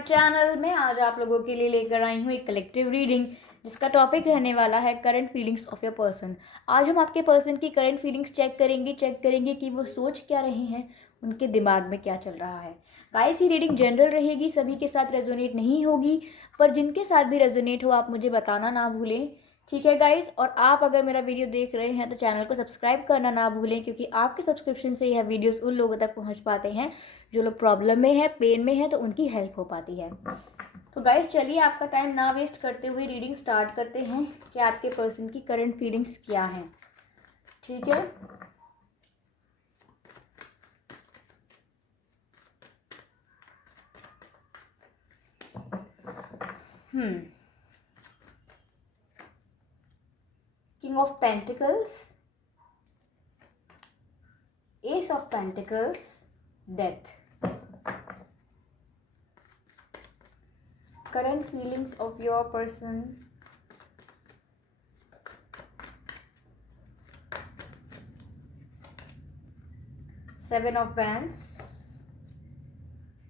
My channel में आज आप लोगों के लिए लेकर आई हूँ एक कलेक्टिव रीडिंग जिसका टॉपिक रहने वाला है current feelings of your person. आज हम आपके पर्सन की करंट फीलिंग्स चेक करेंगे कि वो सोच क्या रहे हैं, उनके दिमाग में क्या चल रहा है। गाइस, ये रीडिंग जनरल रहेगी, सभी के साथ रेजोनेट नहीं होगी, पर जिनके साथ भी रेजोनेट हो आप मुझे बताना ना भूलें, ठीक है गाइस। और आप अगर मेरा वीडियो देख रहे हैं तो चैनल को सब्सक्राइब करना ना भूलें, क्योंकि आपके सब्सक्रिप्शन से यह वीडियोस उन लोगों तक पहुंच पाते हैं जो लोग प्रॉब्लम में है, पेन में है, तो उनकी हेल्प हो पाती है। तो गाइस चलिए आपका टाइम ना वेस्ट करते हुए रीडिंग स्टार्ट करते हैं कि आपके पर्सन की करंट फीलिंग्स क्या हैं, ठीक है। King of Pentacles, Ace of Pentacles, Death. Current feelings of your person. Seven of Wands.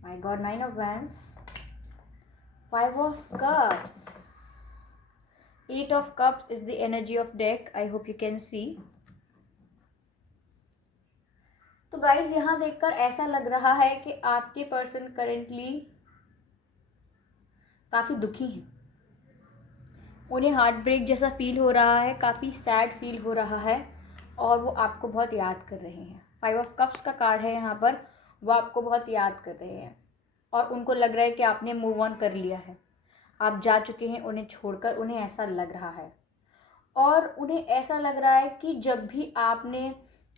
My God, Nine of Wands. Five of Cups. Eight of Cups is the energy of deck. I hope you can see. तो guys यहाँ देखकर ऐसा लग रहा है कि आपके person currently काफ़ी दुखी हैं। उन्हें हार्ट ब्रेक जैसा फील हो रहा है, काफ़ी सैड फील हो रहा है और वो आपको बहुत याद कर रहे हैं। फाइव ऑफ कप्स का कार्ड है यहाँ पर, वो आपको बहुत याद कर रहे हैं और उनको लग रहा है कि आपने मूव ऑन कर लिया है, आप जा चुके हैं उन्हें छोड़कर, उन्हें ऐसा लग रहा है। और उन्हें ऐसा लग रहा है कि जब भी आपने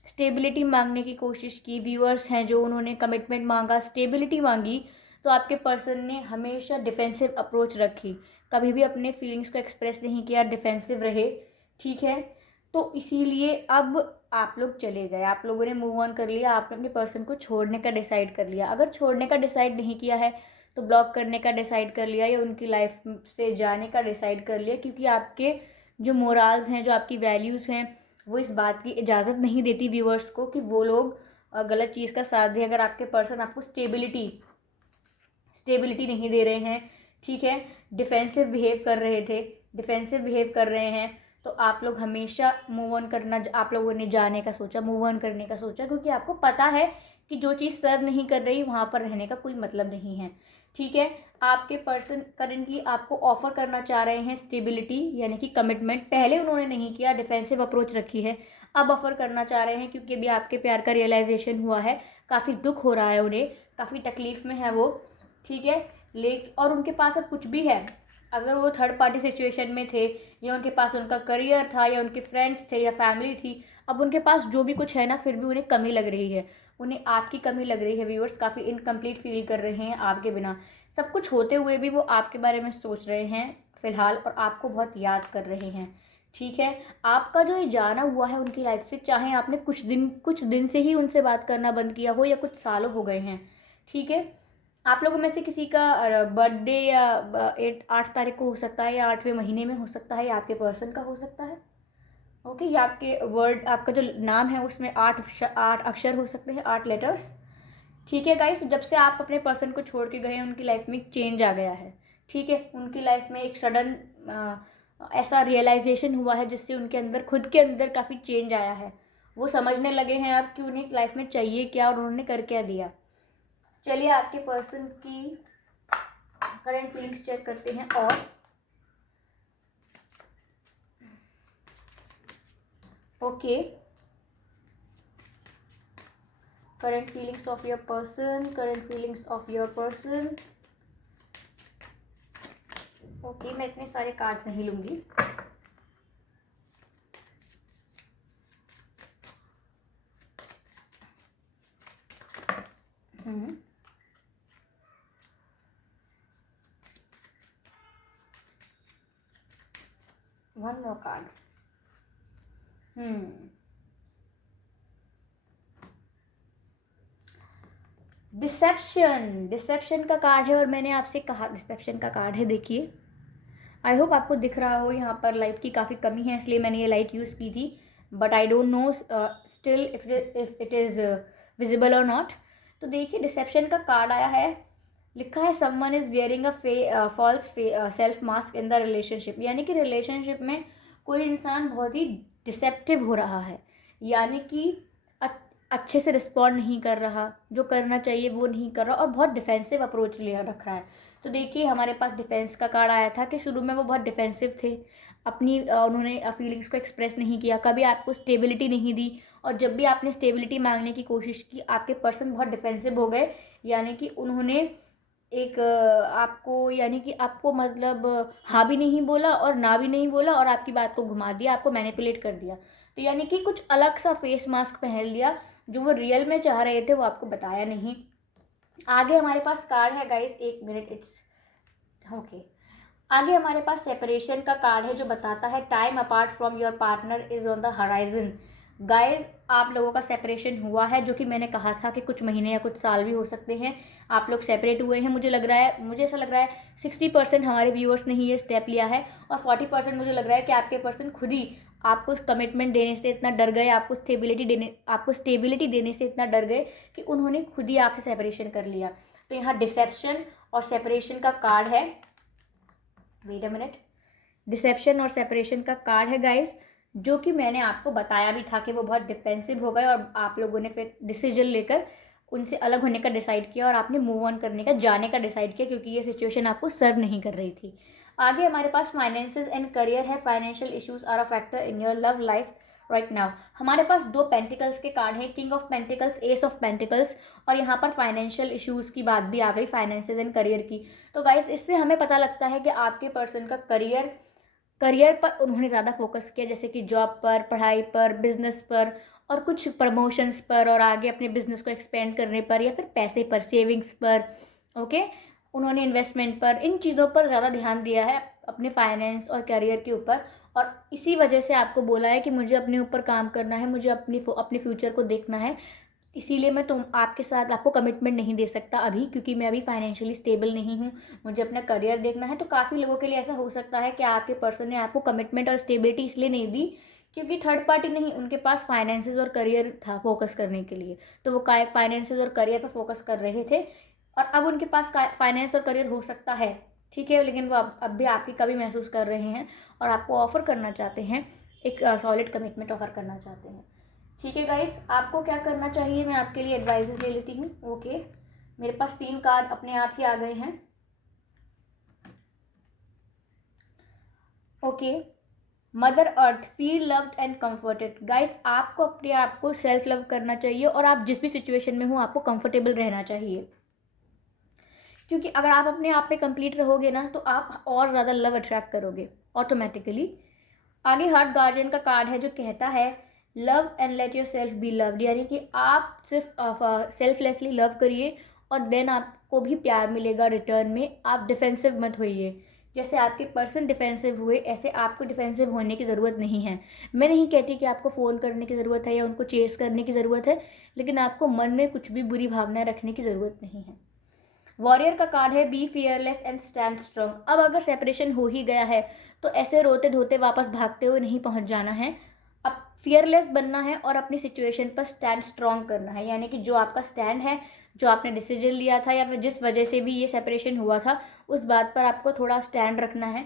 स्टेबिलिटी मांगने की कोशिश की, व्यूअर्स हैं जो उन्होंने कमिटमेंट मांगा, स्टेबिलिटी मांगी, तो आपके पर्सन ने हमेशा डिफेंसिव अप्रोच रखी, कभी भी अपने फीलिंग्स को एक्सप्रेस नहीं किया, डिफेंसिव रहे, ठीक है। तो इसीलिए अब आप लोग चले गए, आप लोगों ने मूव ऑन कर लिया, आपने अपने पर्सन को छोड़ने का डिसाइड कर लिया। अगर छोड़ने का डिसाइड नहीं किया है तो ब्लॉक करने का डिसाइड कर लिया या उनकी लाइफ से जाने का डिसाइड कर लिया, क्योंकि आपके जो मोरल्स हैं, जो आपकी वैल्यूज़ हैं, वो इस बात की इजाज़त नहीं देती व्यूअर्स को कि वो लोग गलत चीज़ का साथ दें। अगर आपके पर्सन आपको स्टेबिलिटी नहीं दे रहे हैं, ठीक है, डिफेंसिव बिहेव कर रहे हैं, तो आप लोग हमेशा मूव ऑन करना, आप लोगों ने जाने का सोचा, मूव ऑन करने का सोचा, क्योंकि आपको पता है कि जो चीज़ सर्व नहीं कर रही वहाँ पर रहने का कोई मतलब नहीं है, ठीक है। आपके पर्सन करेंटली आपको ऑफर करना चाह रहे हैं स्टेबिलिटी यानी कि कमिटमेंट। पहले उन्होंने नहीं किया, डिफेंसिव अप्रोच रखी है, अब ऑफर करना चाह रहे हैं क्योंकि अभी आपके प्यार का रियलाइजेशन हुआ है, काफ़ी दुख हो रहा है उन्हें, काफ़ी तकलीफ़ में है वो, ठीक है। और उनके पास अब कुछ भी है, अगर वो थर्ड पार्टी सिचुएशन में थे या उनके पास उनका करियर था या उनके फ्रेंड्स थे या फैमिली थी, अब उनके पास जो भी कुछ है ना, फिर भी उन्हें कमी लग रही है, उन्हें आपकी कमी लग रही है व्यूअर्स, काफ़ी इनकम्प्लीट फील कर रहे हैं आपके बिना। सब कुछ होते हुए भी वो आपके बारे में सोच रहे हैं फ़िलहाल और आपको बहुत याद कर रहे हैं, ठीक है। आपका जो ये जाना हुआ है उनकी लाइफ से, चाहे आपने कुछ दिन से ही उनसे बात करना बंद किया हो या कुछ सालों हो गए हैं, ठीक है। आप लोगों में से किसी का बर्थडे या 8 तारीख को हो सकता है या 8वें महीने में हो सकता है, या आपके पर्सन का हो सकता है, ओके। या आपका जो नाम है उसमें 8 अक्षर हो सकते हैं, 8 लेटर्स, ठीक है गाइस। जब से आप अपने पर्सन को छोड़ के गए हैं उनकी लाइफ में एक चेंज आ गया है, ठीक है। उनकी लाइफ में एक सडन ऐसा रियलाइजेशन हुआ है जिससे उनके अंदर, खुद के अंदर काफ़ी चेंज आया है। वो समझने लगे हैं अब कि उन्हें लाइफ में चाहिए क्या और उन्होंने कर क्या दिया। चलिए आपके पर्सन की करंट फीलिंग्स चेक करते हैं। और okay, current feelings of your person, okay. मैं इतने सारे कार्ड्स नहीं लूंगी, वन मोर कार्ड। डिसेप्शन का कार्ड है और मैंने आपसे कहा डिसेप्शन का कार्ड है, देखिए। आई होप आपको दिख रहा हो, यहाँ पर लाइट की काफ़ी कमी है इसलिए मैंने ये लाइट यूज़ की थी, but I don't know still if it is visible और नॉट। तो देखिए डिसेप्शन का कार्ड आया है, लिखा है someone is wearing a false self mask in the relationship, यानी कि रिलेशनशिप में कोई इंसान बहुत ही डिसेप्टिव हो रहा है, यानी कि अच्छे से रिस्पॉन्ड नहीं कर रहा, जो करना चाहिए वो नहीं कर रहा और बहुत डिफेंसिव अप्रोच ले रख रहा है। तो देखिए हमारे पास डिफेंस का कार्ड आया था कि शुरू में वो बहुत डिफेंसिव थे, अपनी उन्होंने फीलिंग्स को एक्सप्रेस नहीं किया, कभी आपको स्टेबिलिटी नहीं दी, और जब भी आपने स्टेबिलिटी मांगने की कोशिश की आपके पर्सन बहुत डिफेंसिव हो गए, यानी कि उन्होंने एक आपको, यानी कि आपको मतलब हाँ भी नहीं बोला और ना भी नहीं बोला और आपकी बात को घुमा दिया, आपको मैनिपुलेट कर दिया। तो यानी कि कुछ अलग सा फेस मास्क पहन लिया, जो वो रियल में चाह रहे थे वो आपको बताया नहीं। आगे हमारे पास कार्ड है गाइस, एक मिनट, इट्स ओके। आगे हमारे पास सेपरेशन का कार्ड है जो बताता है time apart from your partner is on the horizon. Guys आप लोगों का सेपरेशन हुआ है, जो कि मैंने कहा था कि कुछ महीने या कुछ साल भी हो सकते हैं आप लोग सेपरेट हुए हैं। मुझे ऐसा लग रहा है 60% हमारे व्यूअर्स ने ही ये स्टेप लिया है और 40% मुझे लग रहा है कि आपके पर्सन खुद ही आपको कमिटमेंट देने से इतना डर गए, आपको स्टेबिलिटी देने से इतना डर गए कि उन्होंने खुद ही आपसे सेपरेशन कर लिया। तो यहाँ डिसेप्शन और सेपरेशन का कार्ड है, वेट अ मिनट, डिसेप्शन और सेपरेशन का कार्ड है गाइस, जो कि मैंने आपको बताया भी था कि वो बहुत डिफेंसिव हो गए और आप लोगों ने फिर डिसीजन लेकर उनसे अलग होने का डिसाइड किया और आपने मूव ऑन करने का, जाने का डिसाइड किया, क्योंकि ये सिचुएशन आपको सर्व नहीं कर रही थी। आगे हमारे पास फाइनेंसेस एंड करियर है। Financial issues are a factor in your love life right now. हमारे पास 2 पेंटिकल्स के कार्ड हैं, king of pentacles, ace of pentacles, और यहाँ पर फाइनेंशियल इश्यूज की बात भी आ गई, फाइनेंसेस एंड करियर की। तो गाइस इससे हमें पता लगता है कि आपके पर्सन का करियर पर उन्होंने ज़्यादा फोकस किया, जैसे कि जॉब पर, पढ़ाई पर, बिजनेस पर और कुछ प्रमोशंस पर और आगे अपने बिजनेस को एक्सपेंड करने पर या फिर पैसे पर, सेविंग्स पर, ओके, उन्होंने इन्वेस्टमेंट पर, इन चीज़ों पर ज़्यादा ध्यान दिया है अपने फाइनेंस और करियर के ऊपर। और इसी वजह से आपको बोला है कि मुझे अपने ऊपर काम करना है, मुझे अपने फ्यूचर को देखना है, इसीलिए मैं आपके साथ आपको कमिटमेंट नहीं दे सकता अभी, क्योंकि मैं अभी फाइनेंशियली स्टेबल नहीं हूँ, मुझे अपना करियर देखना है। तो काफ़ी लोगों के लिए ऐसा हो सकता है कि आपके पर्सन ने आपको कमिटमेंट और स्टेबिलिटी इसलिए नहीं दी क्योंकि थर्ड पार्टी नहीं, उनके पास फाइनेंसेस और करियर था फोकस करने के लिए, तो वो फाइनेंसेस और करियर पर फोकस कर रहे थे। और अब उनके पास फाइनेंस और करियर हो सकता है, ठीक है, लेकिन वो अब भी आपकी कमी महसूस कर रहे हैं और आपको ऑफर करना चाहते हैं, एक सॉलिड कमिटमेंट ऑफर करना चाहते हैं। ठीक है गाइस, आपको क्या करना चाहिए, मैं आपके लिए एडवाइजेस ले लेती हूँ। ओके, मेरे पास 3 कार्ड अपने आप ही आ गए हैं। Okay, mother earth, feel loved and comforted. Guys आपको अपने आप को सेल्फ लव करना चाहिए और आप जिस भी सिचुएशन में हो आपको कंफर्टेबल रहना चाहिए, क्योंकि अगर आप अपने आप में कंप्लीट रहोगे ना तो आप और ज़्यादा लव अट्रैक्ट करोगे ऑटोमेटिकली। आगे हार्ट गार्जियन का कार्ड है जो कहता है love and let your self be loved, यानी कि आप सिर्फ सेल्फलेसली लव करिए और देन आपको भी प्यार मिलेगा रिटर्न में। आप डिफेंसिव मत होइए, जैसे आपके पर्सन डिफेंसिव हुए ऐसे आपको डिफेंसिव होने की ज़रूरत नहीं है। मैं नहीं कहती कि आपको फ़ोन करने की ज़रूरत है या उनको चेस करने की ज़रूरत है, लेकिन आपको मन में कुछ भी बुरी भावनाएं रखने की ज़रूरत नहीं है। वॉरियर का कार्ड है be fearless and stand strong. अब अगर सेपरेशन हो ही गया है तो ऐसे रोते धोते वापस भागते हुए नहीं पहुंच जाना है, अब फियरलेस बनना है और अपनी सिचुएशन पर स्टैंड स्ट्रॉन्ग करना है, यानी कि जो आपका स्टैंड है, जो आपने डिसीजन लिया था या फिर जिस वजह से भी ये सेपरेशन हुआ था उस बात पर आपको थोड़ा स्टैंड रखना है,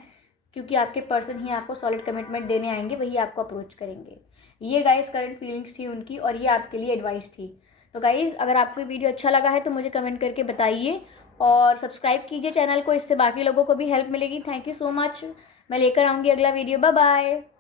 क्योंकि आपके पर्सन ही आपको सॉलिड कमिटमेंट देने आएंगे, वही आपको अप्रोच करेंगे। ये गाइस करंट फीलिंग्स थी उनकी और ये आपके लिए एडवाइस थी। तो गाइस अगर आपको वीडियो अच्छा लगा है तो मुझे कमेंट करके बताइए और सब्सक्राइब कीजिए चैनल को, इससे बाकी लोगों को भी हेल्प मिलेगी। थैंक यू सो मच, मैं लेकर आऊँगी अगला वीडियो। Bye bye.